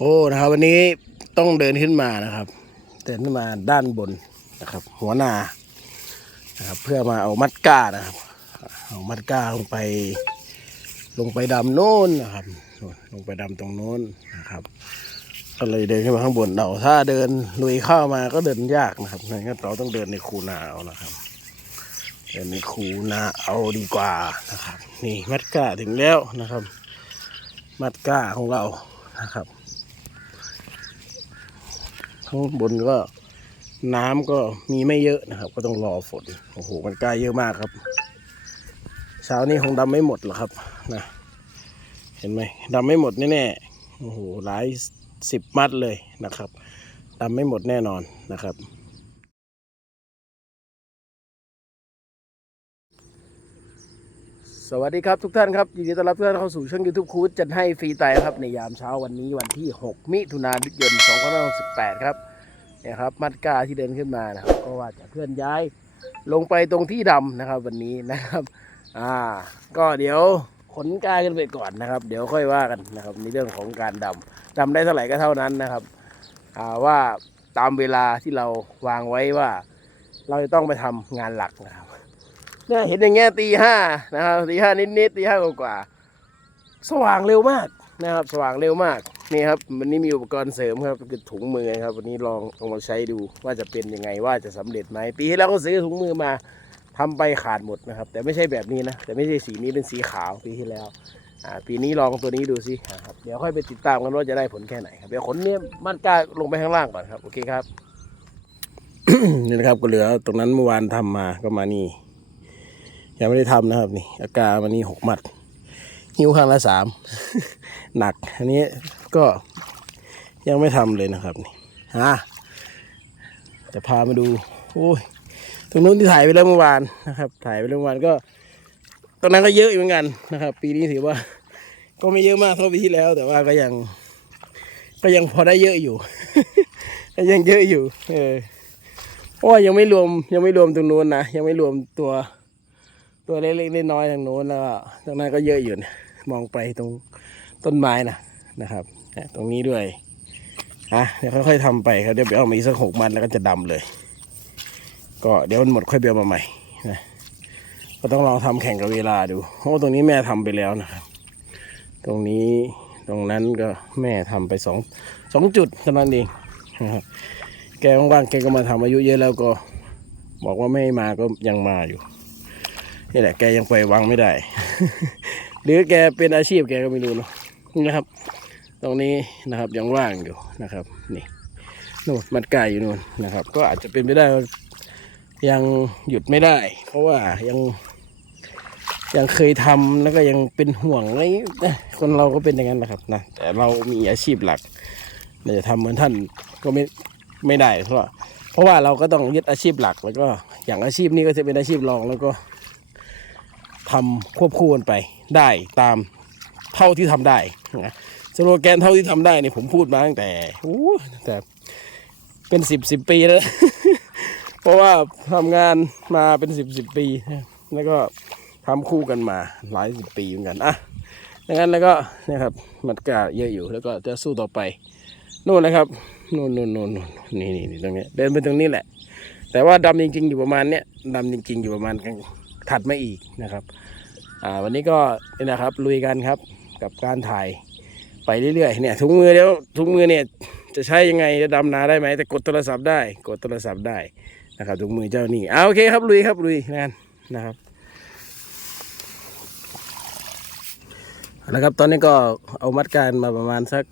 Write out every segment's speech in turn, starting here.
โอ้นะครับวันนี้ต้องเดินขึ้นมานะครับ เดินขึ้นมาด้านบนนะครับ หัวนานะครับ เพื่อมาเอามัดก้านะครับ เอามัดก้าลงไป ลงไปดำโน้นนะครับ ลงไปดำตรงโน้นนะครับ ก็เลยเดินขึ้นมาข้างบนเราถ้าเดินลุยเข้ามาก็เดินยากนะครับงั้นเราต้องเดินในคูนาเอานะครับ เดินในคูนาเอาดีกว่านะครับ นี่มัดก้าถึงแล้วนะครับ มัดก้าของเรานะครับ ข้างบนก็น้ำก็มีไม่เยอะนะครับ ก็ต้องรอฝนโอ้โหมันใกล้เยอะมากครับเช้านี้คงดำไม่หมดหรอกครับนะเห็นไหมดำไม่หมดแน่ๆโอ้โหหลายสิบมัดเลยนะครับดำไม่หมดแน่นอนนะครับ สวัสดีครับทุกท่านครับยินดีต้อนรับทุกท่านเข้าสู่ช่อง YouTube คูดจัดให้ฟรีไตครับในยามเช้าวันนี้วันที่ 6 มิถุนายน2568 ครับเนี่ยครับมัดกาที่เดินขึ้นมานะครับ ก็ว่าจะเคลื่อนย้ายลงไปตรงที่ดำนะครับ วันนี้นะครับ อ่า ก็เดี๋ยวขนกากันไปก่อนนะครับ เดี๋ยวค่อยว่ากันนะครับ ในเรื่องของการดำดำได้เท่าไหร่ก็เท่านั้นนะครับ อ่าว่าตามเวลาที่เราวางไว้ว่า เราจะต้องไปทำงานหลักนะครับ เนี่ยเห็นอย่างเงี้ยตีห้านะครับตีห้านิดๆตีห้ากว่าสว่างเร็วมากนะครับ สว่างเร็วมากนี่ครับวันนี้มีอุปกรณ์เสริมครับคือถุงมือครับ วันนี้ลองลองมาใช้ดูว่าจะเป็นยังไงว่าจะสำเร็จไหมปีที่แล้วก็ซื้อถุงมือมาทำไปขาดหมดนะครับ แต่ไม่ใช่แบบนี้นะแต่ไม่ใช่สีนี้เป็นสีขาวปีที่แล้วอ่าปีนี้ลองตัวนี้ดูสิครับเดี๋ยวค่อยไปติดตามกันว่าจะได้ผลแค่ไหนครับเดี๋ยวขนเนี่ยมันกล้าลงไปข้างล่างก่อนครับโอเคครับนี่นะครับก็เหลือตรงนั้นเมื่อวานทำมาก็มานี่ ยังไม่ได้ทำนะครับ นี่ อากามานี่หกมัด หิ้วข้างละสามหนัก อันนี้ก็ยังไม่ทำเลยนะครับนี่ฮะจะพามาดู โอ้ยตรงนู้นที่ถ่ายไปแล้วเมื่อวานนะครับ ถ่ายไปเมื่อวานก็ตรงนั้นก็เยอะอยู่เหมือนกันนะครับ ปีนี้ถือว่า ก็ไม่เยอะมากเท่าปีที่แล้ว แต่ว่าก็ยัง ก็ยังพอได้เยอะอยู่ก็ยังเยอะอยู่ เออเพราะว่ายังไม่รวมยังไม่รวมตรงนู้นนะยังไม่รวมตัว ตัวเล็กๆน้อยๆทางโน้นแล้วก็ตรงนั้นก็เยอะอยู่นะมองไปตรงต้นไม้นะนะครับ ตรงนี้ด้วยอะเดี๋ยวค่อยๆทำไปครับเดี๋ยวไปเอามาอีกสักหกมันแล้วก็จะดำเลย ก็เดี๋ยวมันหมดค่อยเบียวมาใหม่นะก็ต้องลองทำแข่งกับเวลาดู เพราะว่าตรงนี้แม่ทำไปแล้วนะครับ ตรงนี้ตรงนั้นก็แม่ทำไปสองสองจุดเท่านั้นเองนะครับแกว่างๆแกก็มาทำอายุเยอะแล้วก็ บอกว่าไม่มาก็ยังมาอยู่ นี่แหละแกยังปล่อยวางไม่ได้ หรือแกเป็นอาชีพแกก็ไม่รู้เนอะนี่นะครับ ตรงนี้นะครับยังว่างอยู่นะครับ นี่นู่นมันไก่อยู่นู่นนะครับ ก็อาจจะเป็นไปได้ยังหยุดไม่ได้ เพราะว่ายังยังเคยทำแล้วก็ยังเป็นห่วงไนะคนเราก็เป็นอย่างนั้นนะครับนะแต่เรามีอาชีพหลักเราจะทำเหมือนท่านก็ไม่ไม่ได้เพราะเพราะว่าเราก็ต้องยึดอาชีพหลักแล้วก็อย่างอาชีพนี้ก็จะเป็นอาชีพรองแล้วก็ ทำควบคู่กันไปได้ตามเท่าที่ทำได้นะสโลแกนเท่าที่ทำได้เนี่ยผมพูดมาตั้งแต่โอ้แต่เป็นสิบสิบปีแล้ว เพราะว่าทำงานมาเป็นสิบสิบปี แล้วก็ทำคู่กันมาหลายสิบปีเหมือนกันอะดังนั้นแล้วก็นะครับมันก็เยอะอยู่แล้วก็จะสู้ต่อไปนู่นนะครับนู่นนู่นนู่นนี่นี่นี่ตรงนี้เดินไปตรงนี้แหละ แต่ว่าดำจริง ๆ อยู่ประมาณเนี้ยดำจริง ๆ อยู่ประมาณกลาง ถัดมาอีกนะครับวันนี้ก็นี่นะครับลุยกันครับกับการถ่ายไปเรื่อยๆเนี่ยถุงมือเดี๋ยวถุงมือเนี่ยจะใช้ยังไงจะดำนาได้ไหมแต่กดโทรศัพท์ได้กดโทรศัพท์ได้นะครับถุงมือเจ้านี่เอาโอเคครับลุยครับลุยนั่นนะครับแล้วครับตอนนี้ก็เอามัดการมาประมาณสัก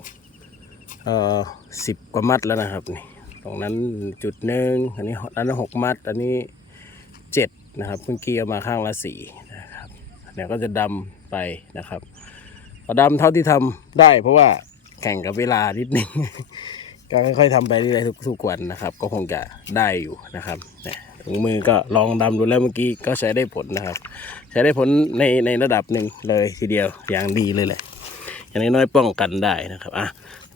เอ่อสิบกว่ามัดแล้วนะครับนี่ตรงนั้นจุดหนึ่งอันนี้อันนั้นหกมัด อันนี้เจ็ด นะครับเมื่อกี้เอามาข้างละสีนะครับเดี๋ยก็จะดำไปนะครับเอาดำเท่าที่ทำได้เพราะว่าแข่งกับเวลานิดนึงก็ค่อยๆทำไปเรื่อยๆทุกๆวันนะครับ ก็คงจะได้อยู่นะครับนี่ถุงมือก็ลองดำดูแล้วเมื่อกี้ก็ใช้ได้ผลนะครับ ใช้ได้ผลในในระดับหนึ่งเลยทีเดียวอย่างดีเลยแหละ อย่างน้อยๆป้องกันได้นะครับอะ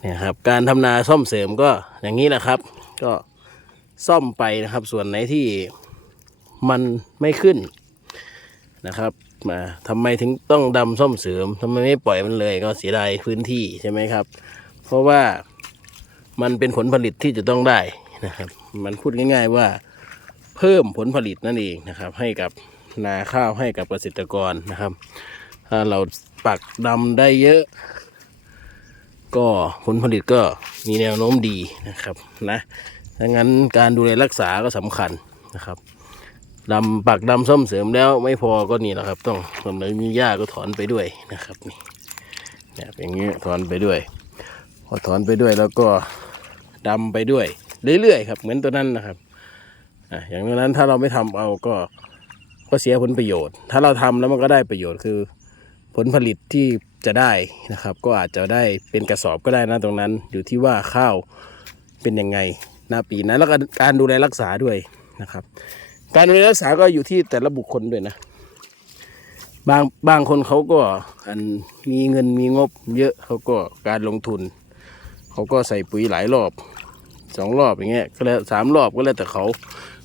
เนี่ยครับการทำนาซ่อมเสริมก็อย่างนี้แหละครับ ก็ซ่อมไปนะครับ ส่วนไหนที่ มันไม่ขึ้นนะครับมาทำไมถึงต้องดำซ่อมเสริมทำไมไม่ปล่อยมันเลยก็เสียดายพื้นที่ใช่ไหมครับ เพราะว่ามันเป็นผลผลิตที่จะต้องได้นะครับ มันพูดง่าย ๆว่าเพิ่มผลผลิตนั่นเองนะครับ ให้กับนาข้าวให้กับเกษตรกรนะครับ ถ้าเราปักดำได้เยอะ ก็ผลผลิตก็มีแนวโน้มดีนะครับนะดังนั้นการดูแลรักษาก็สำคัญนะครับ ดำปักดำซ่อมเสริมแล้วไม่พอก็นี่แหละครับ ต้องตอนไหนมีหญ้าก็ถอนไปด้วยนะครับนี่เนี่ยเป็นอย่างนี้ถอนไปด้วย พอถอนไปด้วยแล้วก็ดำไปด้วย เรื่อยๆครับ เหมือนตัวนั้นนะครับอะอย่างนั้นถ้าเราไม่ทำเอาก็ก็เสียผลประโยชน์ ถ้าเราทำแล้วมันก็ได้ประโยชน์คือ ผลผลิตที่จะได้นะครับ ก็อาจจะได้เป็นกระสอบก็ได้นะตรงนั้น อยู่ที่ว่าข้าวเป็นยังไงหน้าปีนั้นแล้วก็การดูแลรักษาด้วยนะครับ การดูแลรักษาก็อยู่ที่แต่ละบุคคลด้วยนะ บางบางคนเขาก็อันมีเงินมีงบ เยอะเขาก็การลงทุน เขาก็ใส่ปุ๋ยหลายรอบสองรอบอย่างเงี้ยก็แล้วสามรอบก็แล้วแต่เขา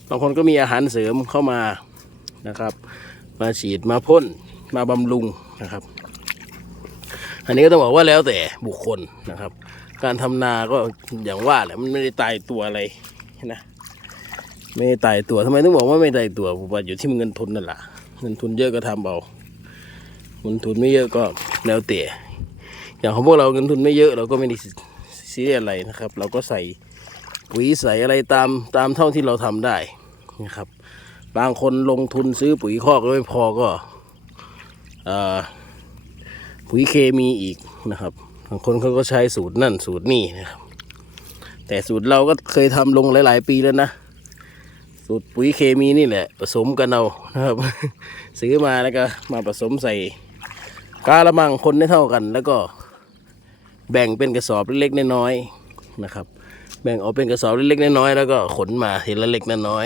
บางคนก็มีอาหารเสริมเข้ามานะครับ มาฉีดมาพ่นมาบำรุงนะครับ อันนี้ก็ต้องบอกว่าแล้วแต่บุคคลนะครับ การทำนาก็อย่างว่าแหละมันไม่ได้ตายตัวอะไรนะ ไม่ได้ตายตัวทำไมต้องบอกว่าไม่ตายตัวผมว่าอยู่ที่เงินทุนนั่นแหละเงินทุนเยอะก็ทำเอาเงินทุนไม่เยอะก็แล้วแต่อย่างของพวกเราเงินทุนไม่เยอะเราก็ไม่ได้ซีเรียสอะไรนะครับ เราก็ใส่ปุ๋ยใส่อะไรตามตามเท่าที่เราทำได้นะครับ บางคนลงทุนซื้อปุ๋ยคอกก็ไม่พอก็อปุ๋ยเคมีอีกนะครับบางคนเขาก็ใช้สูตรนั่นสูตรนี่นะครับ แต่สูตรเราก็เคยทำลงหลาย ๆ ปีแล้วนะ สูตรปุ๋ยเคมีนี่แหละ ผสมกันเอานะครับ ซื้อมาแล้วก็มาผสมใส่กาละมังคนได้เท่ากัน แล้วก็แบ่งเป็นกระสอบเล็กๆน้อยๆนะครับ แบ่งออกเป็นกระสอบเล็กๆน้อยๆแล้วก็ขนมาทีละเล็กน้อย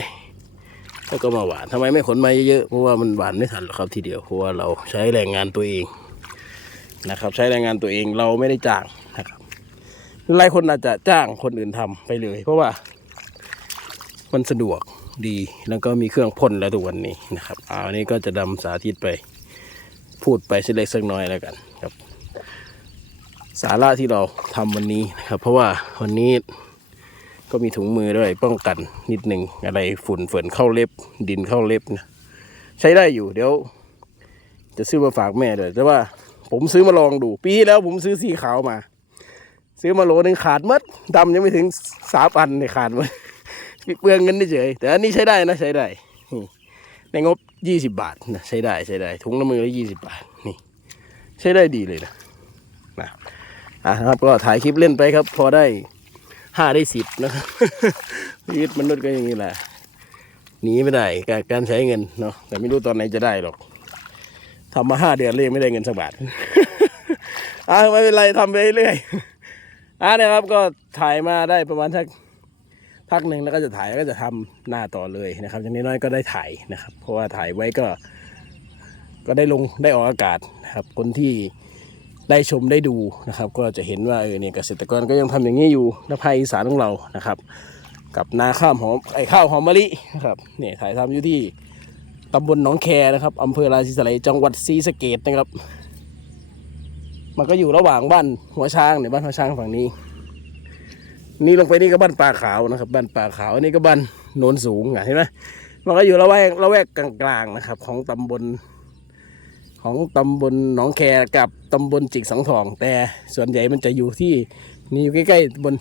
ๆแล้วก็มาหวานทำไมไม่ขนมาเยอะๆเพราะว่ามันหวานไม่ทันหรอกครับทีเดียวเพราะว่าเราใช้แรงงานตัวเองนะครับ ใช้แรงงานตัวเองเราไม่ได้จ้างนะครับหลายคนอาจจะจ้างคนอื่นทำไปเลย เพราะว่ามันสะดวก ดี แล้วก็มีเครื่องพ่นแล้วทุกวันนี้นะครับอ่าอันนี้ก็จะดำสาธิตไปพูดไปสักเล็กสักน้อยแล้วกันครับ สาระที่เราทำวันนี้นะครับ เพราะว่าวันนี้ก็มีถุงมือด้วยป้องกันนิดหนึ่งอะไรฝุ่นฝนเข้าเล็บ ดินเข้าเล็บนะใช้ได้อยู่เดี๋ยว จะซื้อมาฝากแม่ด้วยแต่ว่าผมซื้อมาลองดู ปีที่แล้วผมซื้อสีขาวมา ซื้อมาโลนึงขาดมัดดำยังไม่ถึงสามอันเนี่ยขาดหมด เปลืองเงินเฉยแต่อันนี้ใช้ได้นะใช้ได้ในงบยี่สิบาทนะใช้ได้ใช้ได้ถุงละมือละยี่สิบาทนี่ ใช้ได้ดีเลยนะนะอะครับก็ถ่ายคลิปเล่นไปครับ พอได้ห้าได้สิบนะครับชีวิตมนุษย์ก็อย่างนี้แหละหนีไม่ได้กับการใช้เงินเนาะแต่ไม่รู้ตอนไหนจะได้หรอกทำมาห้าเดือนเลยไม่ได้เงินสักบาทอะไม่เป็นไรทำไปเรื่อยอะนะครับก็ถ่ายมาได้ประมาณสัก พักหนึ่งแล้วก็จะถ่ายแล้วก็จะทำหน้าต่อเลยนะครับอย่างน้อยๆก็ได้ถ่ายนะครับ เพราะว่าถ่ายไว้ก็ ก็ได้ลงได้ออกอากาศนะครับ คนที่ได้ชมได้ดูนะครับ ก็จะเห็นว่าเออเนี่ยเกษตรกรก็ยังทำอย่างนี้อยู่ในภาคอีสานของเรานะครับ กับนาข้าวหอมไอข้าวหอมมะลินะครับเนี่ยถ่ายทำอยู่ที่ตำบลหนองแคนะครับอำเภอราศีสไลจังหวัดศรีสะเกดนะครับ มันก็อยู่ระหว่างบ้านหัวช้างเนี่ยบ้านหัวช้างฝั่งนี้ นี่ลงไปนี่ก็บ้านป่าขาวนะครับ บ้านป่าขาวอันนี้ก็บ้านโนนสูงอะเห็นไหมมันก็อยู่ละแวกละแวกกลางๆนะครับ ของตำบล ของตำบลหนองแคกับตำบลจิกสังทอง แต่ส่วนใหญ่มันจะอยู่ที่นี่อยู่ใกล้ๆตำบล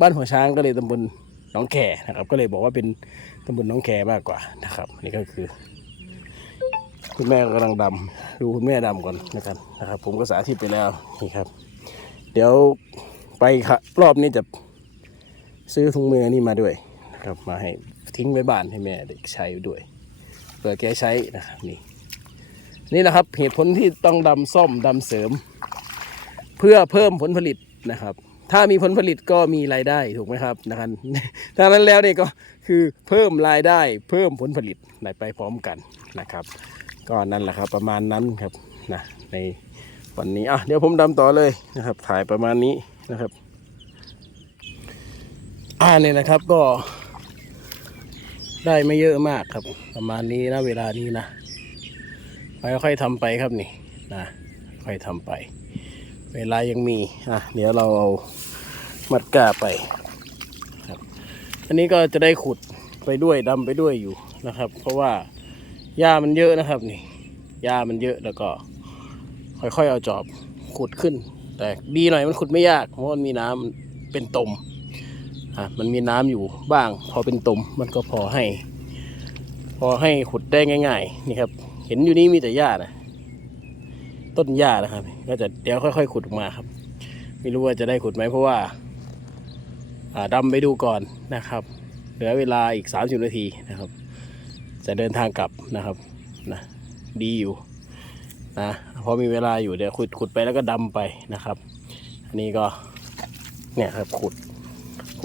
บ้านหัวช้างก็เลยตำบลหนองแคนะครับ ก็เลยบอกว่าเป็นตำบลหนองแคมากกว่านะครับ นี่ก็คือ คุณแม่กำลังดำดูคุณแม่ดำก่อนนะครับนะครับ ผมก็สาธิตไปแล้วนี่ครับ เดี๋ยวไปครับรอบนี้จะ ซื้อถุงมือนี่มาด้วยนะครับมาให้ทิ้งไว้บ้านให้แม่เด็กใช้ด้วยเผื่อแกใช้นะครับนี่นี่นะครับเหตุผลที่ต้องดำซ่อมดำเสริม เพื่อเพิ่มผลผลิตนะครับ ถ้ามีผลผลิตก็มีรายได้ถูกไหมครับนะครับดังนั้นแล้วเนี่ยก็คือเพิ่มรายได้เพิ่มผลผลิตไปพร้อมกันนะครับ ก็นั่นแหละครับประมาณนั้นครับนะในวันนี้อะเดี๋ยวผมดำต่อเลยนะครับ ถ่ายประมาณนี้นะครับ อ่าเนี่ยนะครับก็ ได้ไม่เยอะมากครับ ประมาณนี้นะเวลานี้นะค่อยๆทำไปครับนี่นะค่อยทำไป เวลายังมีอะเดี๋ยวเราเอามัดกาไปครับ อันนี้ก็จะได้ขุดไปด้วยดำไปด้วยอยู่นะครับ เพราะว่าหญ้ามันเยอะนะครับนี่หญ้ามันเยอะแล้วก็ ค่อยๆเอาจอบขุดขึ้น แต่ดีหน่อยมันขุดไม่ยากเพราะมันมีน้ำเป็นตม อะมันมีน้ำอยู่บ้าง พอเป็นตุ่มมันก็พอให้ พอให้ขุดได้ง่าย ๆ นี่ครับ เห็นอยู่นี่มีแต่หญ้านะต้นหญ้านะครับ ก็จะเดี๋ยวค่อย ๆ ขุดออกมาครับ ไม่รู้ว่าจะได้ขุดไหมเพราะว่าอ่าดำไปดูก่อนนะครับ เหลือเวลาอีก 30 นาทีนะครับ จะเดินทางกลับนะครับนะดีอยู่นะพอมีเวลาอยู่เดี๋ยวขุดขุดไปแล้วก็ดำไปนะครับ อันนี้ก็เนี่ยครับขุด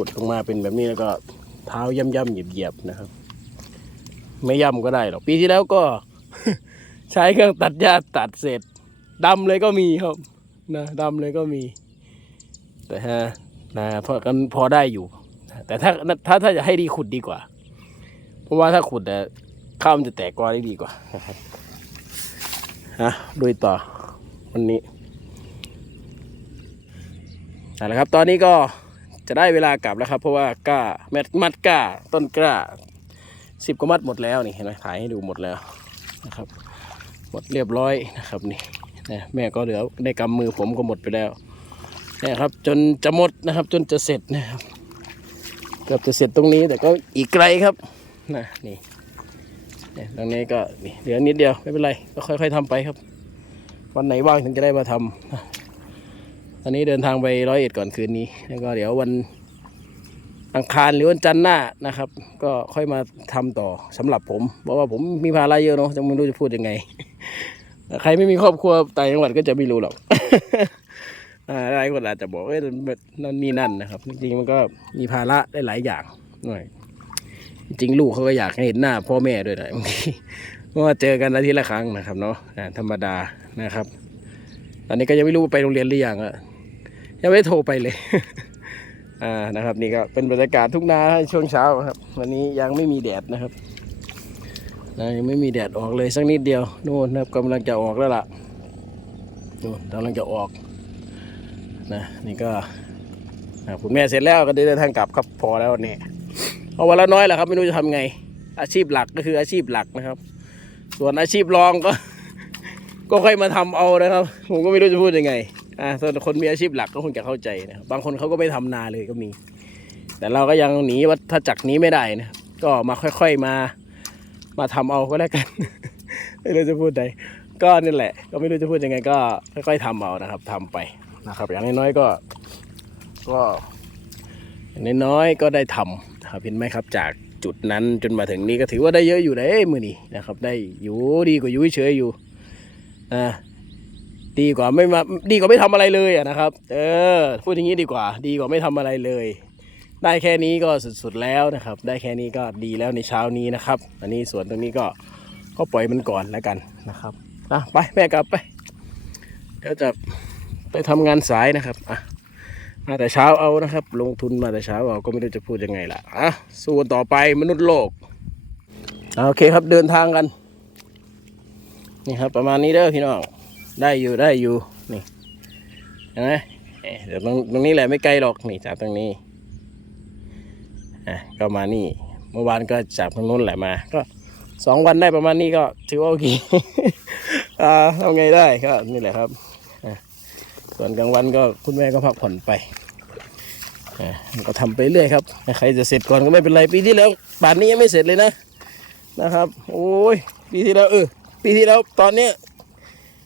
ดลงมาเป็นแบบนี้แล้วก็เท้าย่ำย่ำเหยียบๆนะครับ ไม่ย่ำก็ได้หรอกปีที่แล้วก็ ใช้เครื่องตัดหญ้าตัดเสร็จดำเลยก็มีครับนะดำเลยก็มี แต่ฮะนะพอกันพอได้อยู่ แต่ถ้าถ้าถ้าจะให้ดีขุดดีกว่า เพราะว่าถ้าขุดแต่ข้าวมันจะแตกกว่าได้ดีกว่าฮะลุยต่อวันนี้เอาละครับ ตอนนี้ก็ จะได้เวลากลับแล้วครับ เพราะว่ากล้าแมดมัดกล้าต้นกล้าสิบกว่ามัดหมดแล้วนี่เห็นไหมถ่ายให้ดูหมดแล้วนะครับ หมดเรียบร้อยนะครับนี่นะแม่ก็เหลือในกำมือผมก็หมดไปแล้วนี่ครับ จนจะหมดนะครับ จนจะเสร็จนะครับเกือบจะเสร็จตรงนี้ แต่ก็อีกไกลครับนะนี่เนี่ยตรงนี้ก็นี่เหลือนิดเดียวไม่เป็นไรก็ค่อย ๆทำไปครับ วันไหนว่างถึงจะได้มาทำ ตอนนี้เดินทางไปร้อยเอ็ดก่อนคืนนี้ แล้วก็เดี๋ยววันอังคารหรือวันจันทร์หน้านะครับ ก็ค่อยมาทำต่อสำหรับผมเพราะว่าผมมีภาระเยอะเนาะจะไม่รู้จะพูดยังไงใครไม่มีครอบครัวต่างจังหวัดก็จะไม่รู้หรอกอ่าหลายคนอาจจะบอกเอ้ยนั่นนี่นั่นนะครับ จริงๆมันก็มีภาระได้หลายอย่างหน่อยจริงลูกเขาก็อยากให้เห็นหน้าพ่อแม่ด้วยนะบางทีเพราะว่าเจอกันอาทิตย์ละครั้งนะครับเนาะธรรมดานะครับ ตอนนี้ก็ยังไม่รู้ว่าไปโรงเรียนหรือยังอะ ยังไม่โทรไปเลย อ่านะครับ นี่ก็เป็นบรรยากาศทุ่งนาช่วงเช้าครับ วันนี้ยังไม่มีแดดนะครับนะยังไม่มีแดดออกเลยสักนิดเดียวนู่นนะครับกำลังจะออกแล้วล่ะนู่นกำลังจะออกนะนี่ก็อ่าคุณแม่เสร็จแล้วก็ได้เดินทางกลับครับพอแล้วนี่เอาวันละน้อยแหละครับ ไม่รู้จะทำไง อาชีพหลักก็คืออาชีพหลักนะครับ ส่วนอาชีพรองก็ ก็ค่อยมาทำเอานะครับ ผมก็ไม่รู้จะพูดยังไง อ่าส่วนคนมีอาชีพหลักก็คงจะเข้าใจนะครับบางคนเขาก็ไม่ทำนาเลยก็มี แต่เราก็ยังหนีวัฏจักรนี้ไม่ได้นะก็มาค่อยๆมามาทำเอาก็แล้วกันไม่รู้จะพูดใดก็นี่แหละ ก็ไม่รู้จะพูดยังไงก็ค่อยๆทำเอานะครับทำไปนะครับ อย่างน้อยๆก็ ก็น้อยๆก็ได้ทำนะครับเห็นไหมครับ จากจุดนั้นจนมาถึงนี้ก็ถือว่าได้เยอะอยู่เลยมือนี้นะครับ ได้อยู่ดีกว่าอยู่เฉยอยู่อ่า ดีกว่าไม่มาดีกว่าไม่ทำอะไรเลยอะนะครับ เออ พูดอย่างนี้ดีกว่า ดีกว่าไม่ทำอะไรเลย ได้แค่นี้ก็สุดๆแล้วนะครับ ได้แค่นี้ก็ดีแล้วในเช้านี้นะครับ อันนี้ส่วนตรงนี้ก็ก็ปล่อยมันก่อนแล้วกันนะครับอะไปแม่กลับไปเดี๋ยวจะไปทำงานสายนะครับอะมาแต่เช้าเอานะครับ ลงทุนมาแต่เช้าเอาก็ไม่รู้จะพูดยังไงล่ะอะสู้กันต่อไปมนุษย์โลกอะโอเคครับเดินทางกัน นี่ครับประมาณนี้เด้อพี่น้อง ได้อยู่ได้อยู่นี่นะเดี๋ยวตรงตรงนี้แหละไม่ไกลหรอกนี่จากตรงนี้อะก็มานี่ เมื่อวานก็จากตรงนู้นแหละมา ก็สองวันได้ประมาณนี้ก็ถือว่าโอเคอ่าทำไงได้ก็นี่แหละครับส่วนกลางวันก็คุณแม่ก็พักผ่อนไปอ่าก็ทำไปเรื่อยครับ ใครจะเสร็จก่อนก็ไม่เป็นไรปีที่แล้วป่านนี้ยังไม่เสร็จเลยนะนะครับ โอ้ยปีที่แล้วเออปีที่แล้วตอนเนี้ย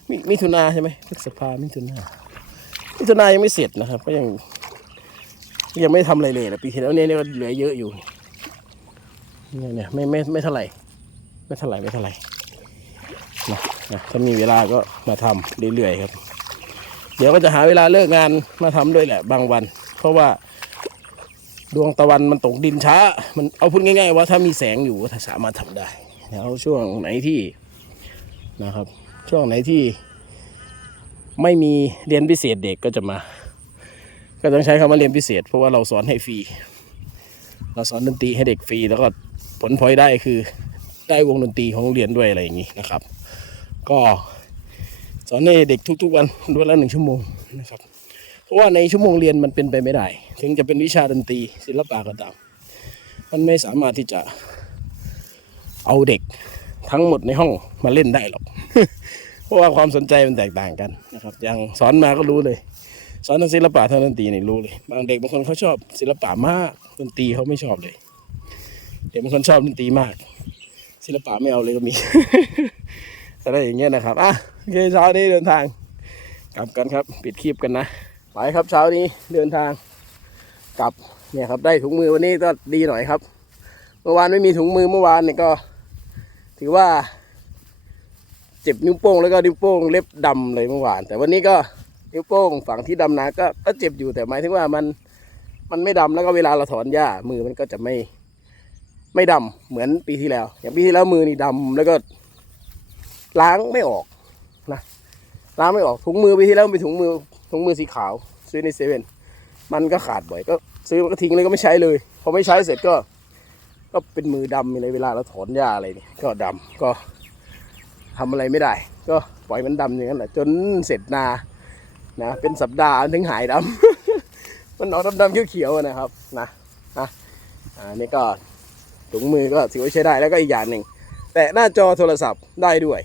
มิมถุนาใช่ไหมพฤษภามิถุนามิถุนายังไม่เสร็จนะครับ ก็ยังยังไม่ทำอะไรเลยนะปีที่แล้วเนี่ยเนี่ยก็เหลือเยอะอยู่เนี่ยเนี่ยไม่ไม่ไม่เท่าไหร่ ไม่เท่าไหร่ไม่เท่าไหร่นะนะถ้ามีเวลาก็มาทำเรื่อยๆครับ เดี๋ยวก็จะหาเวลาเลิกงานมาทำด้วยแหละ บางวัน เพราะว่าดวงตะวันมันตกดินช้า มันเอาพูดง่าย ๆ ว่าถ้ามีแสงอยู่ก็สามารถทำได้แล้วช่วงไหนที่นะครับ ช่วงไหนที่ไม่มีเรียนพิเศษเด็กก็จะมา ก็ต้องใช้คำว่าเรียนพิเศษ เพราะว่าเราสอนให้ฟรี เราสอนดนตรีให้เด็กฟรี แล้วก็ผลพลอยได้คือได้วงดนตรีของโรงเรียนด้วยอะไรอย่างนี้นะครับ ก็สอนให้เด็กทุก ๆ วันวันละหนึ่งชั่วโมงนะครับ เพราะว่าในชั่วโมงเรียนมันเป็นไปไม่ได้ ถึงจะเป็นวิชาดนตรีศิลปะก็ตาม มันไม่สามารถที่จะเอาเด็ก ทั้งหมดในห้องมาเล่นได้หรอก เพราะว่าความสนใจมันแตกต่างกันนะครับ อย่างสอนมาก็รู้เลย สอนทางศิลปะทางดนตรีนี่รู้เลย บางเด็กบางคนเขาชอบศิลปะมากดนตรีเขาไม่ชอบเลย เด็กบางคนชอบดนตรีมาก ศิลปะไม่เอาเลยก็มีอะไรอย่างเงี้ยนะครับอะโอเคเช้านี้เดินทาง กลับกันครับ ปิดคลิปกันนะไปครับเช้านี้เดินทางกลับเนี่ยครับได้ถุงมือวันนี้ก็ดีหน่อยครับ เมื่อวานไม่มีถุงมือเมื่อวานเนี่ยก็ ถือว่า เจ็บนิ้วโป้งแล้วก็นิ้วโป้งเล็บดำเลยเมื่อวาน แต่วันนี้ก็นิ้วโป้งฝั่งที่ดำนาก็ก็เจ็บอยู่แต่หมายถึงว่ามันมันไม่ดำแล้วก็เวลาเราถอนหญ้ามือมันก็จะไม่ ไม่ดำเหมือนปีที่แล้ว อย่างปีที่แล้วมือนี่ดำแล้วก็ ล้างไม่ออกนะล้างไม่ออกถุงมือปีที่แล้วเป็นถุงมือถุงมือสีขาว ซื้อในเซเว่นมันก็ขาดบ่อยก็ ซื้อมันก็ทิ้งเลยก็ไม่ใช้เลยพอไม่ใช้เสร็จก็ ก็เป็นมือดำในเวลาเราถอนหญ้าอะไรนี่ก็ดำก็ทำอะไรไม่ได้ ก็ปล่อยมันดำอย่างนั้นแหละจนเสร็จนานะเป็นสัปดาห์ถึงหายดำ มันออกดำๆเขียวๆนะครับนะนะอ่านี่ก็ถุงมือก็ถือว่าใช้ได้แล้วก็อีกอย่างหนึ่งแตะหน้าจอโทรศัพท์ได้ด้วย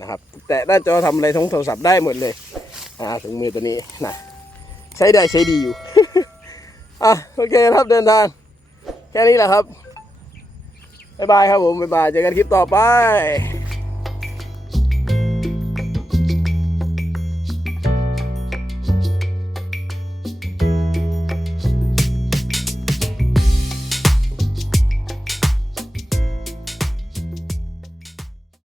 นะครับ แตะหน้าจอทำอะไรทั้งโทรศัพท์ได้หมดเลยอ่าถุงมือตัวนี้นะใช้ได้ใช้ดีอยู่อะโอเคครับเดินทางแค่นี้แหละครับ บ๊ายบายครับผมบ๊ายบายเจอกันคลิปต่อไป